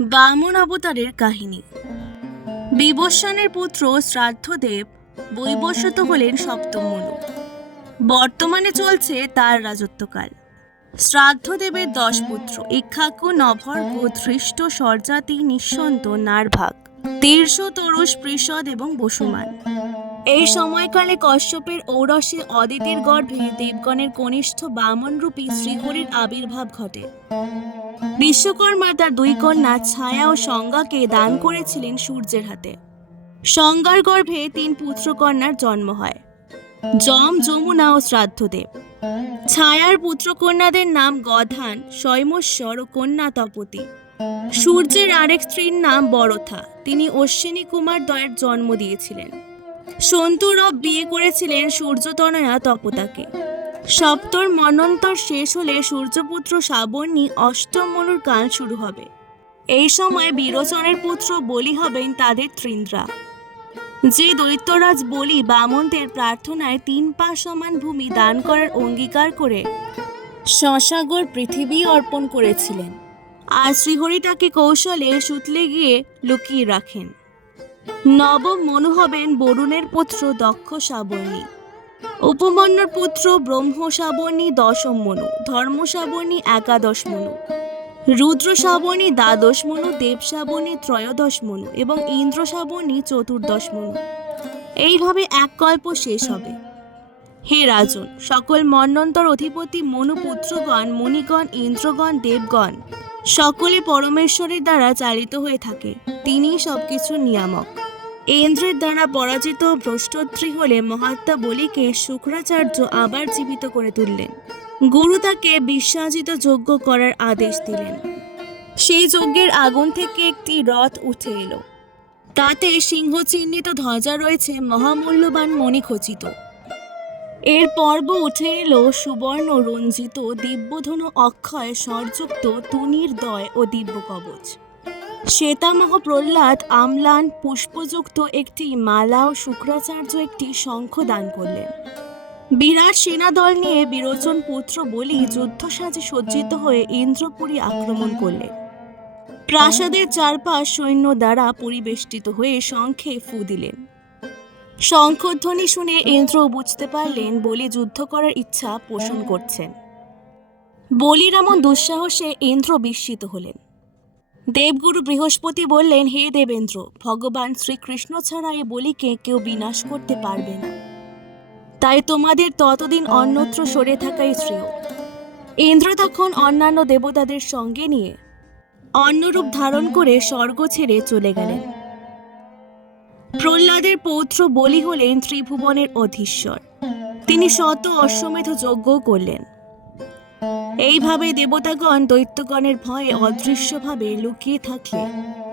বামন অবতারের কাহিনী। বিবস্বানের পুত্র শ্রাদ্ধদেব বৈবস্বত হলেন সপ্তম মনু বর্তমানে চলছে তার রাজত্বকাল। শ্রাদ্ধদেবের দশ পুত্র, ইক্ষাকু নভর্গ ধৃষ্ট সরজাতি, নিঃসন্ত, নারভাগ তীর্ষ তরুষ পৃষদ এবং বসুমান। এই সময়কালে কশ্যপের ঔরসে অদিতির গর্ভে দেবগণের কনিষ্ঠ বামনরূপী শ্রীহরির আবির্ভাব ঘটে। বিশ্বকর্মা তার দুই কন্যা ছায়া ও সংজ্ঞাকে দান করেছিলেন সূর্যের হাতে। সংজ্ঞার গর্ভে তিন পুত্রকন্যার জন্ম হয়। যম, যমুনা ও শ্রাদ্ধদেব। ছায়ার পুত্রকন্যাদের নাম গধান স্বয়মস্বর ও কন্যা তপতি। সূর্যের আরেক স্ত্রীর নাম বরথা। তিনি অশ্বিনী কুমার দয়ের জন্ম দিয়েছিলেন। সন্তুরব বিয়ে করেছিলেন সূর্যতনয়া তপতাকে সপ্তর মনন্তর শেষ হলে সূর্যপুত্র শ্রাবণী অষ্টম মনুর কাল শুরু হবে। এই সময় বিরোচনের পুত্র বলি হবেন তাদের ত্রিন্দ্রা যে দৈত্যরাজ বলি বামন্তের প্রার্থনায় তিন পা সমান ভূমি দান করার অঙ্গীকার করে শশাগর পৃথিবী অর্পণ করেছিলেন। আর শ্রীহরি তাকে কৌশলে সুতলে গিয়ে লুকিয়ে রাখেন। নবম মনু হবেন বরুণের পুত্র দক্ষ শ্রাবণী উপমন্যর পুত্র ব্রহ্ম শ্রাবণী দশম মনু ধর্ম শ্রাবণী একাদশ মনু রুদ্র শ্রাবণী দ্বাদশ মনু দেব শ্রাবণী ত্রয়োদশ মনু এবং ইন্দ্র শ্রাবণী চতুর্দশ মনু এইভাবে এক কল্প শেষ হবে। হে রাজন, সকল মন্বন্তর অধিপতি মনু পুত্রগণ মণিগণ ইন্দ্রগণ, দেবগণ, সকলে পরমেশ্বরের দ্বারা চালিত হয়ে থাকে। তিনিই সবকিছুর নিয়ামক। ইন্দ্রের দ্বারা পরাজিত ভ্রষ্টত্রী হলে মহাত্মা বলিকে শুক্রাচার্য আবার জীবিত করে তুললেন। গুরু তাকে বিশ্বাসিত যজ্ঞ করার আদেশ দিলেন। সেই যজ্ঞের আগুন থেকে একটি রথ উঠে এলো। তাতে সিংহ চিহ্নিত ধ্বজা রয়েছে মহামূল্যবান মণিখচিত। এর পর্ব উঠে এলো সুবর্ণ, রঞ্জিত, দিব্যধনু, অক্ষয়, স্বরযুক্ত, তুনির দয় ও দিব্য কবচ। শ্বেতামহ প্রহ্লাদ আমলান পুষ্পযুক্ত একটি মালা ও শুক্রাচার্য একটি শঙ্খ দান করলেন। বিরাট সেনাদল নিয়ে বিরোচন পুত্র বলি যুদ্ধ সাজে সজ্জিত হয়ে ইন্দ্রপুরী আক্রমণ করলেন। প্রাসাদের চারপাশ সৈন্য দ্বারা পরিবেষ্টিত হয়ে শঙ্খে ফু দিলেন। শঙ্খধ্বনি শুনে ইন্দ্র বুঝতে পারলেন বলি যুদ্ধ করার ইচ্ছা পোষণ করছেন। বলির এমন দুঃসাহসে ইন্দ্র বিস্মিত হলেন। দেবগুরু বৃহস্পতি বললেন, হে দেবেন্দ্র, ভগবান শ্রীকৃষ্ণ ছাড়া এ বলিকে কেউ বিনাশ করতে পারবে না। তাই তোমাদের ততদিন অন্যত্র সরে থাকাই শ্রেয়। ইন্দ্র তখন অন্যান্য দেবতাদের সঙ্গে নিয়ে অন্যরূপ ধারণ করে স্বর্গ ছেড়ে চলে গেলেন। প্রহ্লাদের পৌত্র বলি হলেন ত্রিভুবনের অধীশ্বর। তিনি শত অশ্বমেধ যজ্ঞ করলেন। এইভাবে দেবতাগণ দৈত্যগণের ভয়ে অদৃশ্যভাবে লুকিয়ে থাকলে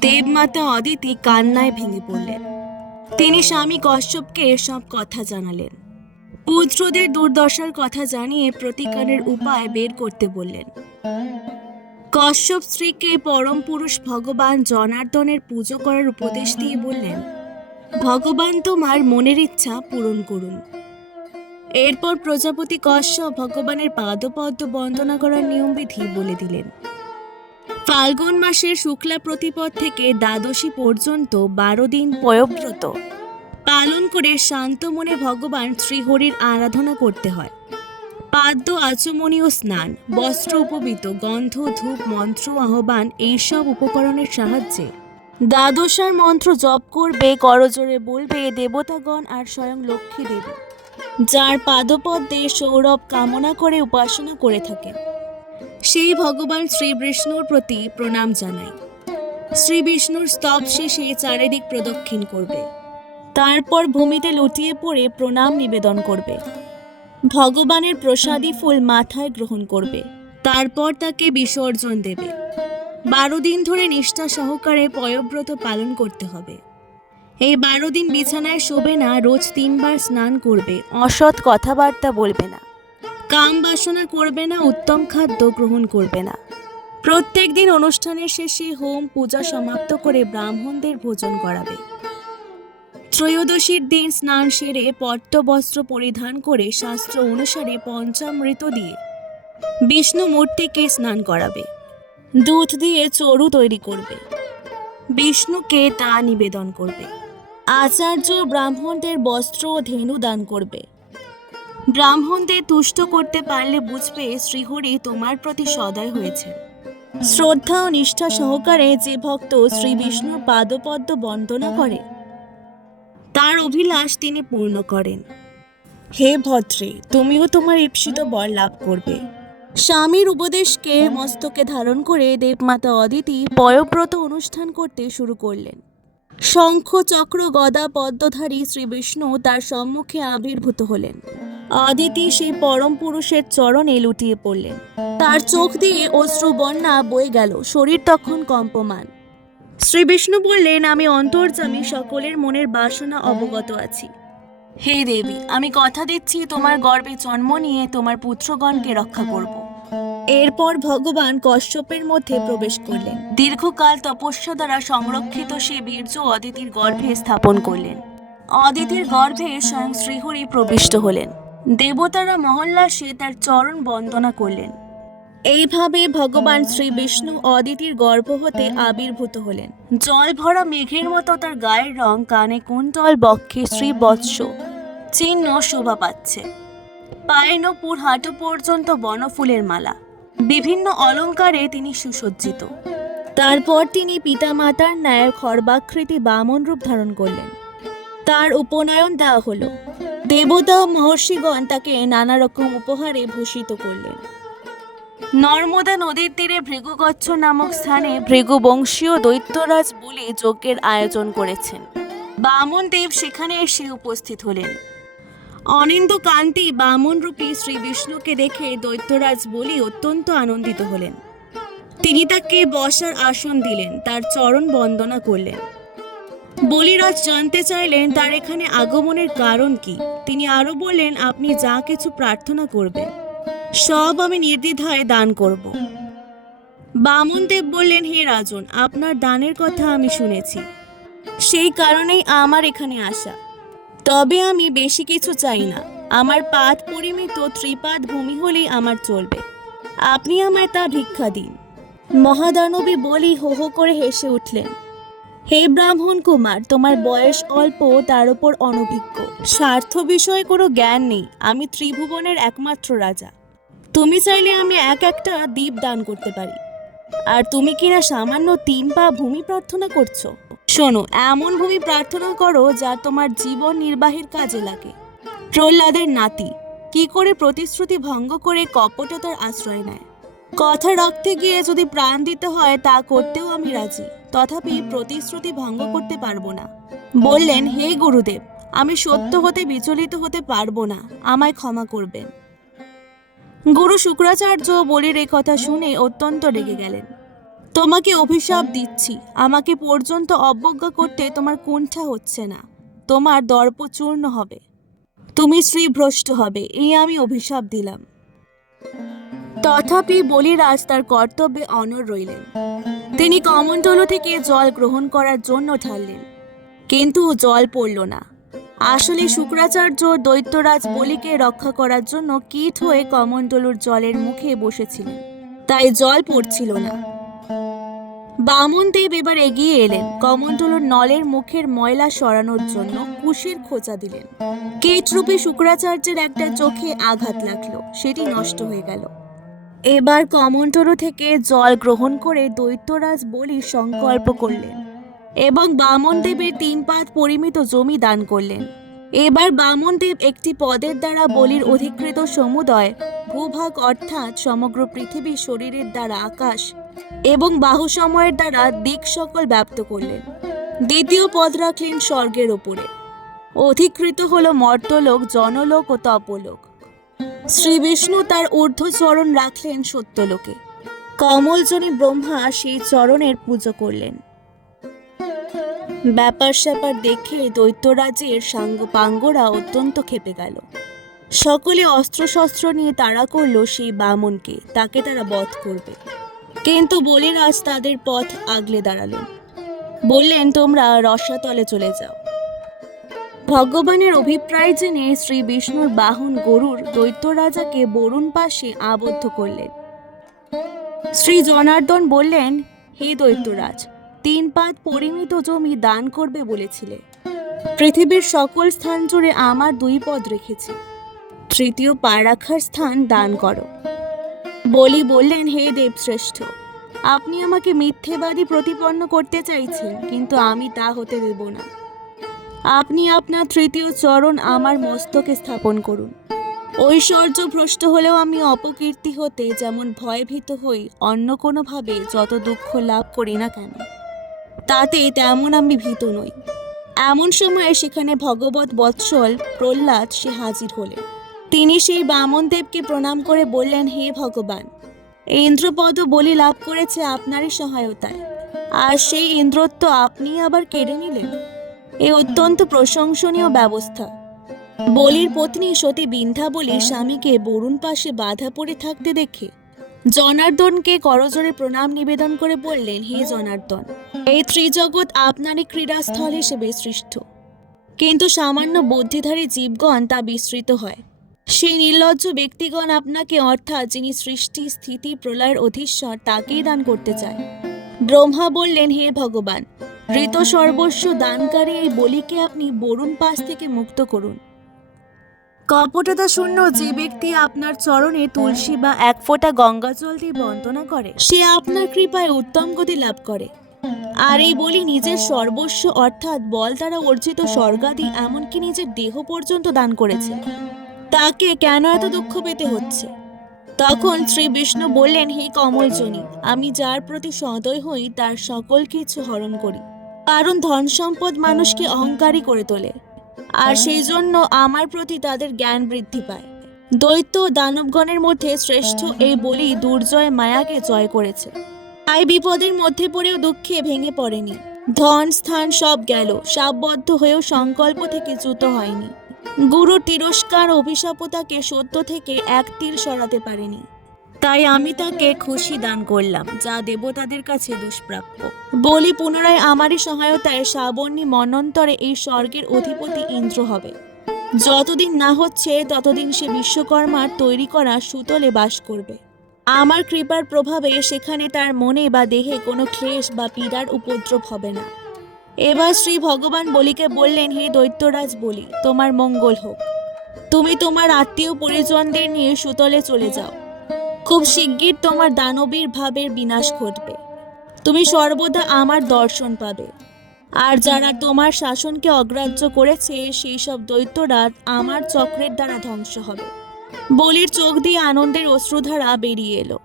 দেবমাতা অদিতি কান্নায় ভেঙে পড়লেন। তিনি স্বামী কশ্যপকে সব কথা জানালেন। পুত্রদের দুর্দশার কথা জানিয়ে প্রতিকারের উপায় বের করতে বললেন। কশ্যপ স্ত্রীকে পরম পুরুষ ভগবান জনার্দনের পুজো করার উপদেশ দিয়ে বললেন ভগবান তোমার মনের ইচ্ছা পূরণ করুন। এরপর প্রজাপতি কশ্যপ ভগবানের পাদপদ্ম বন্দনা করার নিয়মবিধি বলে দিলেন। ফাল্গুন মাসের শুক্লা প্রতিপদ থেকে দ্বাদশী পর্যন্ত বারো দিন পয়ব্রত। পালন করে শান্ত মনে ভগবান শ্রীহরির আরাধনা করতে হয়। পাদ্য আচমনীয় স্নান, বস্ত্র উপবিত, গন্ধ, ধূপ, মন্ত্র, আহ্বান, এইসব উপকরণের সাহায্যে দ্বাদশার মন্ত্র জপ করবে করজোরে বলবে, দেবতাগণ আর স্বয়ং লক্ষ্মী দেবী যার পাদপদ্মে সৌরভ কামনা করে উপাসনা করে থাকে। সেই ভগবান শ্রী বিষ্ণুর প্রতি প্রণাম জানাই। শ্রী বিষ্ণুর স্তব শেষে চারিদিক প্রদক্ষিণ করবে। তারপর ভূমিতে লুটিয়ে পড়ে প্রণাম নিবেদন করবে। ভগবানের প্রসাদী ফুল মাথায় গ্রহণ করবে। তারপর তাকে বিসর্জন দেবে। বারো দিন ধরে নিষ্ঠা সহকারে পয়ব্রত পালন করতে হবে। এই বারো দিন বিছানায় শোবে না, রোজ তিনবার স্নান করবে, অসৎ কথাবার্তা বলবে না, কাম বাসনা করবে না, উত্তম খাদ্য গ্রহণ করবে না। প্রত্যেক দিন অনুষ্ঠানের শেষে হোম পূজা সমাপ্ত করে ব্রাহ্মণদের ভোজন করাবে। ত্রয়োদশীর দিন স্নান সেরে পট্ট বস্ত্র পরিধান করে শাস্ত্র অনুসারে পঞ্চামৃত দিয়ে বিষ্ণু মূর্তিকে স্নান করাবে। দুধ দিয়ে চড়ু তৈরি করবে। বিষ্ণুকে তা নিবেদন করবে। আচার্য ব্রাহ্মণদের বস্ত্র ও ধেনু দান করবে। ব্রাহ্মণদের তুষ্ট করতে পারলে বুঝবে শ্রীহরি তোমার প্রতি সদয় হয়েছে। শ্রদ্ধা ও নিষ্ঠা সহকারে যে ভক্ত শ্রী বিষ্ণুর পাদপদ্ম বন্দনা করে, তার অভিলাষ তিনি পূর্ণ করেন। হে ভদ্রে, তুমিও তোমার ঈপ্সিত বর লাভ করবে। স্বামীর উপদেশকে মস্তকে ধারণ করে দেবমাতা অদিতি পয়ব্রত অনুষ্ঠান করতে শুরু করলেন। শঙ্খ চক্র গদা পদ্মধারী শ্রী বিষ্ণু তার সম্মুখে আবির্ভূত হলেন। আদিতি সেই পরম পুরুষের চরণে লুটিয়ে পড়লেন। তার চোখ দিয়ে অশ্রু বন্যা বয়ে গেল, শরীর তখন কম্পমান। শ্রী বিষ্ণু বললেন, আমি অন্তর্জামী সকলের মনের বাসনা অবগত আছি। হে দেবী, আমি কথা দিচ্ছি, তোমার গর্বে জন্ম নিয়ে তোমার পুত্রগণকে রক্ষা করব। এরপর ভগবান কশ্যপের মধ্যে প্রবেশ করলেন। দীর্ঘকাল তপস্যা দ্বারা সংরক্ষিত সে বীর্য অদিতির গর্ভে স্থাপন করলেন। অদিতির গর্ভে স্বয়ং শ্রীহরি প্রবিষ্ট হলেন। দেবতারা মহল্লাসে তার চরণ বন্দনা করলেন। এইভাবে ভগবান শ্রী বিষ্ণু অদিতির গর্ভ হতে আবির্ভূত হলেন। জল ভরা মেঘের মতো তার গায়ের রং কানে কুন্তল বক্ষে শ্রীবৎস। চিহ্ন শোভা পাচ্ছে। পায়ে নপুর হাঁটু পর্যন্ত বনফুলের মালা। বিভিন্ন অলঙ্কারে তিনি সুসজ্জিত। তারপর তিনি পিতামাতার ন্যায় খর্বাকৃতি বামন রূপ ধারণ করলেন। তার উপনয়ন দেওয়া হলো। দেবতা মহর্ষিগণ তাকে নানা রকম উপহারে ভূষিত করলেন। নর্মদা নদীর তীরে ভৃগুগচ্ছ নামক স্থানে ভৃগুবংশীয় দৈত্যরাজ বলে যজ্ঞের আয়োজন করেছেন। বামন দেব সেখানে এসে উপস্থিত হলেন। অনিন্দ কান্তি বামন রূপী শ্রী বিষ্ণুকে দেখে দৈত্যরাজ বলি অত্যন্ত আনন্দিত হলেন। তিনি তাকে বসার আসন দিলেন, তার চরণ বন্দনা করলেন। বলিরাজ জানতে চাইলেন, তার এখানে আগমনের কারণ কি? তিনি আরও বললেন, আপনি যা কিছু প্রার্থনা করবেন, সব আমি নির্দ্বিধায় দান করব। বামন দেব বললেন, হে রাজন, আপনার দানের কথা আমি শুনেছি। সেই কারণেই আমার এখানে আসা। তবে আমি বেশি কিছু চাই না। আমার পাত পরিমিত ত্রিপাদ ভূমি হলেই আমার চলবে। আপনি আমায় তা ভিক্ষা দিন। মহাদানবী বলি হো হো করে হেসে উঠলেন। হে ব্রাহ্মণ কুমার, তোমার বয়স অল্প, তার উপর অনভিজ্ঞ। স্বার্থ বিষয়ে কোনো জ্ঞান নেই, আমি ত্রিভুবনের একমাত্র রাজা। তুমি চাইলে আমি এক একটা দ্বীপ দান করতে পারি। আর তুমি কিনা সামান্য তিন পা ভূমি প্রার্থনা করছ? শোনো, এমন ভূমি প্রার্থনা করো যা তোমার জীবন নির্বাহের কাজে লাগে। প্রহ্লাদের নাতি, কি করে প্রতিশ্রুতি ভঙ্গ করে কপটতার আশ্রয় নেয়? কথা রাখতে গিয়ে যদি প্রাণ দিতে হয়, তা করতেও আমি রাজি। তথাপি প্রতিশ্রুতি ভঙ্গ করতে পারব না। বললেন, হে গুরুদেব, আমি সত্য হতে বিচলিত হতে পারব না। আমায় ক্ষমা করবেন। গুরু শুক্রাচার্য বলির এই কথা শুনে অত্যন্ত রেগে গেলেন। তোমাকে অভিশাপ দিচ্ছি। আমাকে পর্যন্ত অবজ্ঞা করতে তোমার কুণ্ঠা হচ্ছে না। তোমার দর্প চূর্ণ হবে। তুমি শ্রীভ্রষ্ট হবে, এই আমি অভিশাপ দিলাম। তথাপি বলিরাজ তার কর্তব্যে অনর রইলেন। তিনি কমণ্ডল থেকে জল গ্রহণ করার জন্য ঢাললেন কিন্তু জল পড়ল না। আসলে শুক্রাচার্য দৈত্যরাজ বলিকে রক্ষা করার জন্য কীট হয়ে কমণ্ডলুর জলের মুখে বসেছিলেন। তাই জল পড়ছিল না। বামন দেব এবার এগিয়ে এলেন। কমণ্ডলুর নলের মুখের ময়লা সরানোর জন্য কুশের খোঁচা দিলেন। কেটরূপী শুক্রাচার্যের একটা চোখে আঘাত লাগল। সেটি নষ্ট হয়ে গেল। এবার কমণ্ডলু থেকে জল গ্রহণ করে দৈত্যরাজ বলি সংকল্প করলেন এবং বামন দেবের তিন পাত পরিমিত জমি দান করলেন। এবার বামন দেব একটি পদের দ্বারা বলির অধিকৃত সমুদয়, ভূভাগ অর্থাৎ সমগ্র পৃথিবী শরীরের দ্বারা আকাশ এবং বাহু সময়ের দ্বারা দিক সকল ব্যাপ্ত করলেন। দ্বিতীয় পদ রাখলেন স্বর্গের ওপরে। অধিকৃত হল মর্তলোক, জনলোক ও তপলোক। শ্রী বিষ্ণু তার ঊর্ধ্বচরণ রাখলেন সত্যলোকে। কমলজনী ব্রহ্মা সেই চরণের পুজো করলেন। ব্যাপার স্যাপার দেখে দৈত্যরাজের সাঙ্গ পাঙ্গরা অত্যন্ত খেপে গেল। সকলে অস্ত্রশস্ত্র নিয়ে তাড়া করল সেই বামনকে, তাকে তারা বধ করবে। কিন্তু বলিরাজ তাদের পথ আগলে দাঁড়ালেন বললেন, তোমরা রসাতলে চলে যাও। ভগবানের অভিপ্রায় জেনে শ্রী বিষ্ণুর বাহন গরুর দৈত্য রাজাকে বরুণ পাশে আবদ্ধ করলেন। শ্রী জনার্দন বললেন, হে দৈত্যরাজ, তিন পাত পরিমিত জমি দান করবে বলেছিলে। পৃথিবীর সকল স্থান জুড়ে আমার দুই পদ রেখেছে। তৃতীয় পা রাখার স্থান দান করো। বলি বললেন, হে দেবশ্রেষ্ঠ, আপনি আমাকে মিথ্যেবাদী প্রতিপন্ন করতে চাইছেন, কিন্তু আমি তা হতে দেব না। আপনি আপনার তৃতীয় চরণ আমার মস্তকে স্থাপন করুন। ঐশ্বর্য ভ্রষ্ট হলেও আমি অপকীর্তি হতে যেমন ভয়ভীত হই, অন্য কোনোভাবে যত দুঃখ লাভ করি না কেন, তাতে তেমন আমি ভীত নই। এমন সময়ে সেখানে ভগবত বৎসল প্রহ্লাদ সে হাজির হলেন। তিনি সেই বামন দেবকে প্রণাম করে বললেন, হে ভগবান, ইন্দ্রপদ বলি লাভ করেছে আপনারই সহায়তায়। আর সেই ইন্দ্রত্ব আপনি আবার কেড়ে নিলেন? এ অত্যন্ত প্রশংসনীয় ব্যবস্থা। বলির পত্নী সতী বিন্ধ্যা বলি স্বামীকে বরুণ পাশে বাধা পড়ে থাকতে দেখে জনার্দনকে করজোরে প্রণাম নিবেদন করে বললেন, হে জনার্দন, এই ত্রিজগৎ আপনারই ক্রীড়াস্থল হিসেবে সৃষ্ট। কিন্তু সামান্য বুদ্ধিধারী জীবগণ তা বিস্তৃত হয়। সেই নির্লজ্জ ব্যক্তিগণ আপনাকে, অর্থাৎ যিনি সৃষ্টি, স্থিতি, প্রলয়ের অধীশ্বর, তাকেই দান করতে চায়। ব্রহ্মা বললেন, হে ভগবান, ঋত সর্বস্ব দানকারী এই বলিকে আপনি বরুণ পাশ থেকে মুক্ত করুন। কপটতা শূন্য যে ব্যক্তি আপনার চরণে তুলসী বা এক ফোঁটা গঙ্গা জল দিয়ে বন্দনা করে, সে আপনার কৃপায় উত্তম গতি লাভ করে। আর এই বলি নিজের সর্বস্ব, অর্থাৎ বল দ্বারা অর্জিত স্বর্গাদি, এমনকি নিজের দেহ পর্যন্ত দান করেছে। তাকে কেন এত দুঃখ পেতে হচ্ছে? তখন শ্রী বিষ্ণু বললেন, হে কমলজনী, আমি যার প্রতি সদয় হই, তার সকল কিছু হরণ করি। কারণ ধন সম্পদ মানুষকে অহংকারী করে তোলে। আর সেই জন্য আমার প্রতি তাদের জ্ঞান বৃদ্ধি পায়। দৈত্য দানবগণের মধ্যে শ্রেষ্ঠ এই বলি দুর্জয় মায়াকে জয় করেছে। তাই বিপদের মধ্যে পড়েও দুঃখে ভেঙে পড়েনি। ধন, স্থান সব গেল সাববদ্ধ হয়েও সংকল্প থেকে চ্যুত হয়নি। গুরু তিরস্কার অভিশাপও তাকে সত্য থেকে এক তীর সরাতে পারেনি। তাই আমি তাকে খুশি দান করলাম, যা দেবতাদের কাছে দুষ্প্রাপ্য। বলি, পুনরায় আমারই সহায়তায় শ্রাবণী মনন্তরে এই স্বর্গের অধিপতি ইন্দ্র হবে। যতদিন না হচ্ছে, ততদিন সে বিশ্বকর্মার তৈরি করা সুতলে বাস করবে। আমার কৃপার প্রভাবে সেখানে তার মনে বা দেহে কোনো ক্লেশ বা পীড়ার উপদ্রব হবে না। এবার শ্রী ভগবান বলিকে বললেন, হে দৈত্যরাজ বলি, তোমার মঙ্গল হোক। তুমি তোমার আত্মীয় পরিজনদের নিয়ে সুতলে চলে যাও। খুব শিগগির তোমার দানবীর ভাবের বিনাশ ঘটবে। তুমি সর্বদা আমার দর্শন পাবে। আর যারা তোমার শাসনকে অগ্রাহ্য করেছে, সেই সব দৈত্যরাজ আমার চক্রের দ্বারা ধ্বংস হবে। বলির চোখ দিয়ে আনন্দের অশ্রুধারা বেরিয়ে এলো।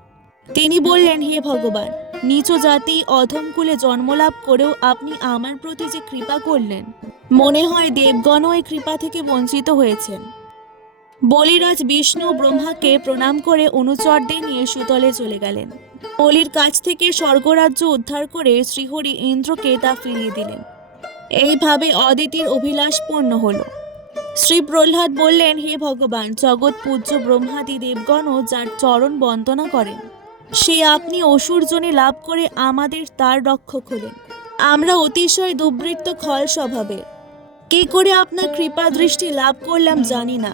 তিনি বললেন, হে ভগবান নিচ জাতি অধমকুলে জন্মলাভ করেও আপনি আমার প্রতি যে কৃপা করলেন, মনে হয় দেবগণও এই কৃপা থেকে বঞ্চিত হয়েছেন। বলিরাজ বিষ্ণু ব্রহ্মাকে প্রণাম করে অনুচরদের নিয়ে সুতলে চলে গেলেন। বলির কাছ থেকে স্বর্গরাজ্য উদ্ধার করে শ্রীহরি ইন্দ্রকে তা ফিরিয়ে দিলেন। এইভাবে অদিতির অভিলাষ পূর্ণ হলো। শ্রী প্রহ্লাদ বললেন, হে ভগবান, জগৎ পূজ্য ব্রহ্মাদি দেবগণও যার চরণ বন্দনা করেন। সে আপনি অসুরজনে লাভ করে আমাদের তার রক্ষক হলেন। আমরা অতিশয় দুবৃত্ত খল স্বভাবের কে করে আপনার কৃপা দৃষ্টি লাভ করলাম জানি না।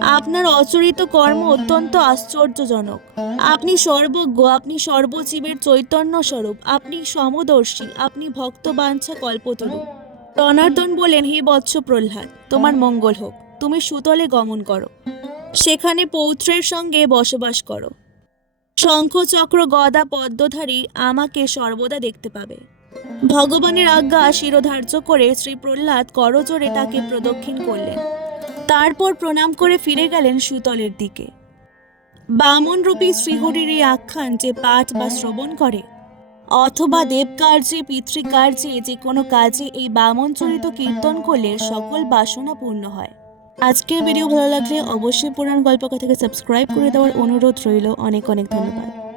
আপনার অচরিত কর্ম অত্যন্ত আশ্চর্যজনক। আপনি সর্বজ্ঞ, আপনি সর্বজীবের চৈতন্য স্বরূপ, আপনি সমদর্শী, আপনি ভক্ত বাঞ্ছা কল্পতরু। জনার্দন বলেন, হে বৎস প্রহ্লাদ তোমার মঙ্গল হোক, তুমি সুতলে গমন করো। সেখানে পৌত্রের সঙ্গে বসবাস করো। শঙ্খ চক্র গদা পদ্মধারী আমাকে সর্বদা দেখতে পাবে। ভগবানের আজ্ঞা শিরোধার্য করে শ্রী প্রহ্লাদ করজোরে তাকে প্রদক্ষিণ করলেন। তারপর প্রণাম করে ফিরে গেলেন সুতলের দিকে। বামন রূপী শ্রীহরির এই আখ্যান যে পাঠ বা শ্রবণ করে, অথবা দেবকার্যে, পিতৃকার্যে যে কোনো কাজে এই বামন চরিত কীর্তন করলে সকল বাসনা পূর্ণ হয়। আজকের ভিডিও ভালো লাগলে অবশ্যই পুরাণ গল্পকথাকে সাবস্ক্রাইব করে দেওয়ার অনুরোধ রইল। অনেক অনেক ধন্যবাদ।